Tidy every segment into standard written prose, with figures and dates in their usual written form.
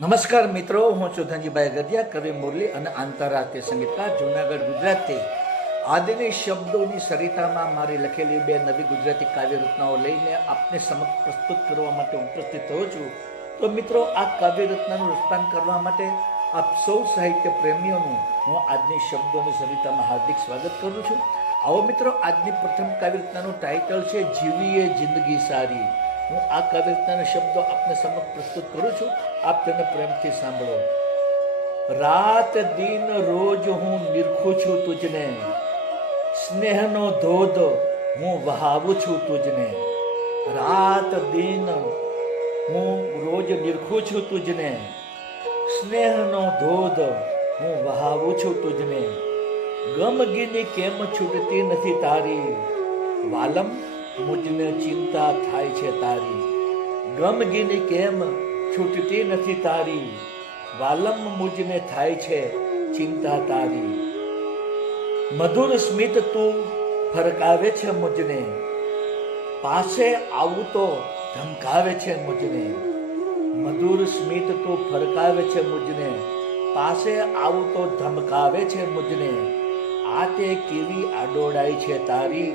નમસ્કાર મિત્રો, હું છું ધનજીભાઈ ગઢિયા, કવિ મુરલી અને આંતરરાષ્ટ્રીય સંગીતકાર, જૂનાગઢ, ગુજરાતથી. આદિની શબ્દોની સરિતામાં મારી લખેલી બે નવી ગુજરાતી કાવ્ય રચનાઓ લઈને આપને સમક્ષ પ્રસ્તુત કરવા માટે ઉપસ્થિત થયો છું. તો મિત્રો, આ કાવ્ય રચનાનું રસપાન કરવા માટે આપ સૌ સાહિત્ય પ્રેમીઓનું હું આજની શબ્દોની સરિતામાં હાર્દિક સ્વાગત કરું છું. આવો મિત્રો, આજની પ્રથમ કાવ્ય રચનાનું ટાઇટલ છે જીવીએ જિંદગી સારી. હું આ કાવ્ય રચનાના શબ્દો આપને સમક્ષ પ્રસ્તુત કરું છું. આપ તેને પ્રેમથી સાંભળો. રાત દિન રોજ હું નિરખું છું તુજને, સ્નેહનો ધોધ હું વહાવું છું તુજને. રાત દિન હું રોજ નિરખું છું તુજને, સ્નેહનો ધોધ હું વહાવું છું તુજને. ગમગીની કેમ છૂટતી નથી તારી, વાલમ મુજને ચિંતા થાય છે તારી. ગમગીની કેમ છૂટતી નથી તારી, વાલમ મુજને થાય છે ચિંતા તારી. મધુર સ્મિત તું ફરકાવે છે મુજને, પાસે આવું તો ધમકાવે છે મુજને. મધુર સ્મિત તું ફરકાવે છે મુજને, પાસે આવું તો ધમકાવે છે મુજને. આ તે કેવી આડોડાઈ છે તારી,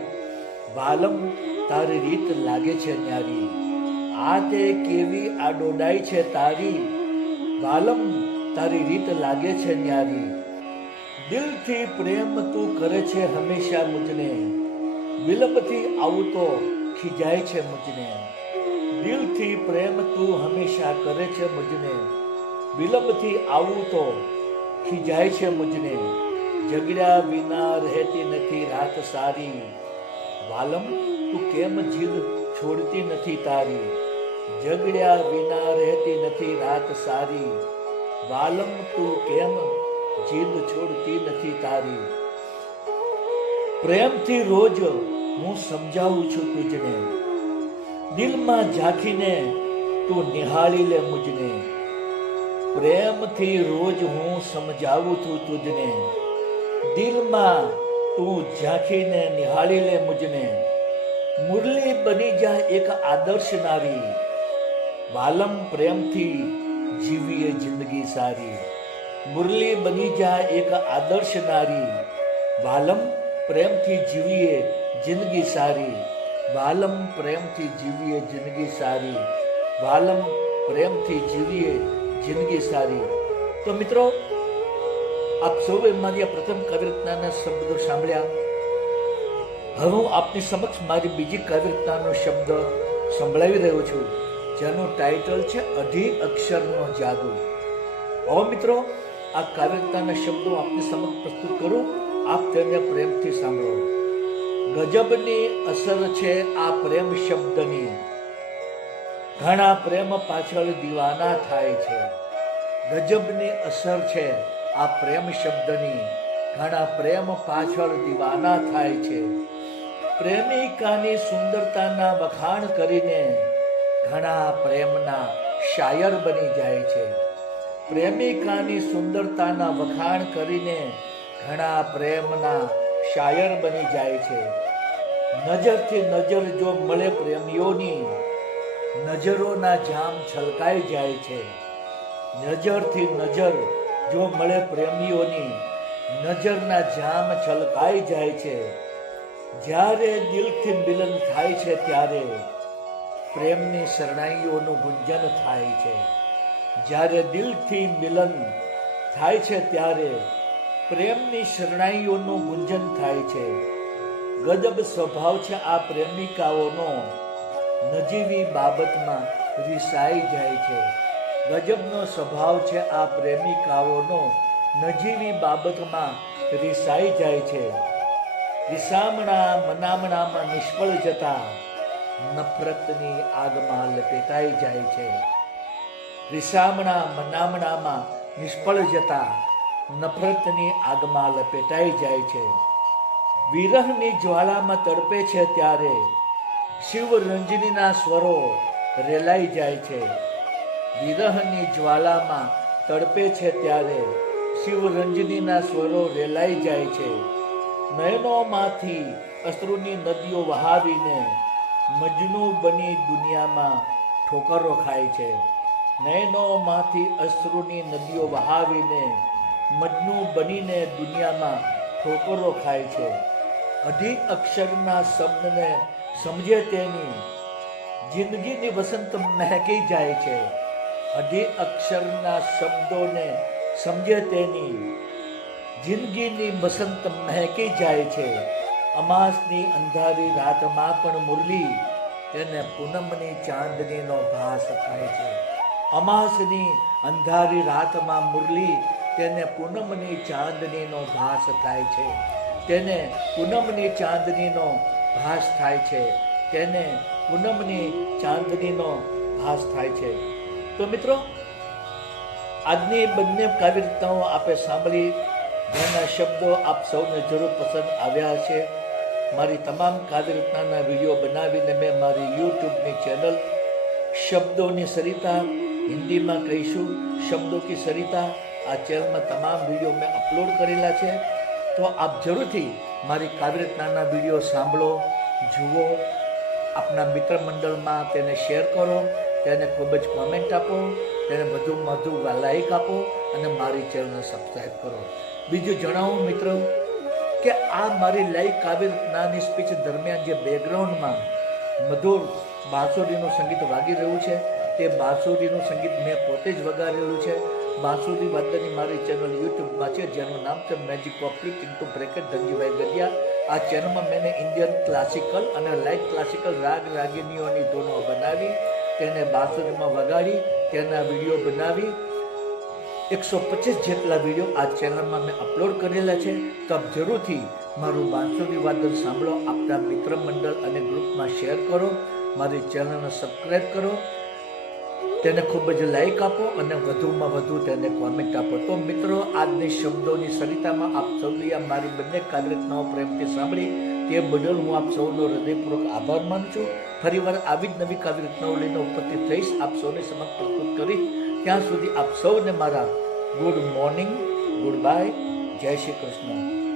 વાલમ તારી રીત લાગે છે ન્યારી. આ તે કેવી આડોડાઈ છે તારી, વાલમ તારી રીત લાગે છે ન્યારી. દિલથી પ્રેમ તું કરે છે હંમેશા મુજને, વિલંબથી આવું તો ખીજાય છે મુજને. દિલથી પ્રેમ તું હંમેશા કરે છે મુજને, વિલંબથી આવું તો ખીજાય છે મુજને. ઝઘડ્યા વિના રહેતી નથી રાત સારી, વાલમ તું કેમ જીદ છોડતી નથી તારી. ઝઘડ્યા વિના રહેતી નથી રાત સારી, વાલમ તું કેમ જીદ છોડતી નથી તારી. પ્રેમથી રોજ હું સમજાવું છું તુજને, દિલમાં ઝાંખીને તું નિહાળી લે મુજને. પ્રેમથી રોજ હું સમજાવું છું તુજને, દિલમાં તું ઝાંખીને નિહાળી લે મુજને. મુરલી બની જા એક આદર્શ નારી, વાલમ પ્રેમથી જીવીએ જિંદગી સારી. મુરલી બની જા એક આદર્શ નારી, વાલમ પ્રેમથી જીવીએ જિંદગી સારી. વાલમ પ્રેમથી જીવીએ જિંદગી સારી, વાલમ પ્રેમથી જીવીએ જિંદગી સારી. તો મિત્રો, આપ સૌએ મારી આ પ્રથમ કાવ્ય રચનાના શબ્દો સાંભળ્યા. હવે હું આપની સમક્ષ મારી બીજી કાવ્ય રચનાનો શબ્દ સંભળાવી રહ્યો છું, જેનું ટાઇટલ છે અઢી અક્ષરનો જાદુ. હવે મિત્રો, આ કાવ્ય રચનાના શબ્દો આપની સમક્ષ પ્રસ્તુત કરું. આપ તેને પ્રેમથી સાંભળો. ગજબની અસર છે આ પ્રેમ શબ્દની, ઘણા પ્રેમ પાછળ દીવાના થાય છે. ગજબની અસર છે આ પ્રેમ શબ્દની, ઘણા પ્રેમ પાછળ દીવાના થાય છે. પ્રેમિકાની સુંદરતાના વખાણ કરીને ઘણા પ્રેમના શાયર બની જાય છે. પ્રેમિકાની સુંદરતાના વખાણ કરીને ઘણા પ્રેમના શાયર બની જાય છે. નજરથી નજર જો મળે પ્રેમીઓની, નજરોના જામ છલકાઈ જાય છે. નજરથી નજર જો મળે પ્રેમીઓની, નજરના જામ છલકાઈ જાય છે. જ્યારે દિલથી મિલન થાય છે ત્યારે પ્રેમની શરણાઈઓનું ગુંજન થાય છે. જ્યારે દિલથી મિલન થાય છે ત્યારે પ્રેમની શરણાઈઓનું ગુંજન થાય છે. ગજબ સ્વભાવ છે આ પ્રેમિકાઓનો, નજીવી બાબતમાં રિસાઈ જાય છે. ગજબનો સ્વભાવ છે આ પ્રેમિકાઓનો, નજીવી બાબતમાં રિસાઈ જાય છે. રિસામણા મનામણામાં નિષ્ફળ જતા નફરતની આગમાં લપેટાઈ જાય છે. રિસામણા મનામણામાં નિષ્ફળ જતા નફરતની આગમાં લપેટાઈ જાય છે. વિરહની જ્વાળામાં તડપે છે ત્યારે શિવરંજનીના સ્વરો રેલાઈ જાય છે. વિરહની જ્વાળામાં તડપે છે ત્યારે શિવરંજનીના સ્વરો રેલાઈ જાય છે. નયનોમાંથી અશ્રુની નદીઓ વહાવીને મજનુ બની દુનિયામાં ઠોકરો ખાય છે. નયનોમાંથી અશ્રુની નદીઓ વહાવીને મજનુ બનીને દુનિયામાં ઠોકરો ખાય છે. અઢી અક્ષરના શબ્દને સમજે તેની જિંદગીની વસંત મહેકી જાય છે. અઢી અક્ષરના શબ્દોને સમજે તેની જિંદગીની વસંત મહેકી જાય છે. અમાસની અંધારી રાતમાં પણ મુરલી તેને પૂનમની ચાંદનીનો ભાસ થાય છે. અમાસની અંધારી રાતમાં મુરલી તેને પૂનમની ચાંદનીનો ભાસ થાય છે. તેને પૂનમની ચાંદનીનો ભાસ થાય છે. તેને પૂનમની ચાંદનીનો ભાસ થાય છે. તો મિત્રો, આજની બંને કાવ્ય રચનાઓ આપે સાંભળી, જેના શબ્દો આપ સૌને જરૂર પસંદ આવ્યા છે. મારી તમામ કાવ્ય રચનાના વિડીયો બનાવીને મેં મારી યુટ્યુબની ચેનલ શબ્દોની સરિતા, હિન્દીમાં કહીશું શબ્દો કી સરિતા, આ ચેનલમાં તમામ વિડીયો મેં અપલોડ કરેલા છે. તો આપ જરૂરથી મારી કાવ્ય રચનાના વિડીયો સાંભળો, જુઓ, આપના મિત્ર મંડળમાં તેને શેર કરો, તેને ખૂબ જ કોમેન્ટ આપો, તેને વધુમાં વધુ લાઈક આપો અને મારી ચેનલને સબસ્ક્રાઈબ કરો. બીજું જણાવું મિત્રો કે આ મારી લાઈવ કાવ્ય રચનાની સ્પીચ દરમિયાન જે બેકગ્રાઉન્ડમાં મધુર બાંસુરીનું સંગીત વાગી રહ્યું છે, તે બાંસુરીનું સંગીત મેં પોતે જ વગાડેલું છે. બાંસુરી વાદ્યની મારી ચેનલ યુટ્યુબમાં છે, જેનું નામ છે magic of flip into bracket Dhanjibhai Gadhiya. આ ચેનલમાં મેં ઇન્ડિયન ક્લાસિકલ અને લાઇટ ક્લાસિકલ રાગ રાગિનીઓની ધૂનો બનાવી, તેને બાંસુરીમાં વગાડી, તેના વિડીયો બનાવી 125 જેટલા વિડીયો આ ચેનલમાં મેં અપલોડ કરેલા છે. તો આપ જરૂરથી મારું બાંસુરી વાદન સાંભળો, આપણા મિત્ર મંડળ અને ગ્રુપમાં શેર કરો, મારી ચેનલને સબસ્ક્રાઈબ કરો, તેને ખૂબ જ લાઈક આપો અને વધુમાં વધુ તેને કોમેન્ટ આપો. તો મિત્રો, આજની શબ્દોની સરિતામાં આપ સૌની આ મારી બંને કાવ્ય રચનાઓ પ્રેમથી સાંભળી તે બદલ હું આપ સૌનો હૃદયપૂર્વક આભાર માનું છું. ફરીવાર આવી જ નવી કાવ્ય રચનાઓ લઈને ઉપસ્થિત થઈશ, આપ સૌને સમક્ષ પ્રસ્તુત કરીશ. ત્યાં સુધી આપ સૌને મારા ગુડ મોર્નિંગ, ગુડ બાય, જય શ્રી કૃષ્ણ.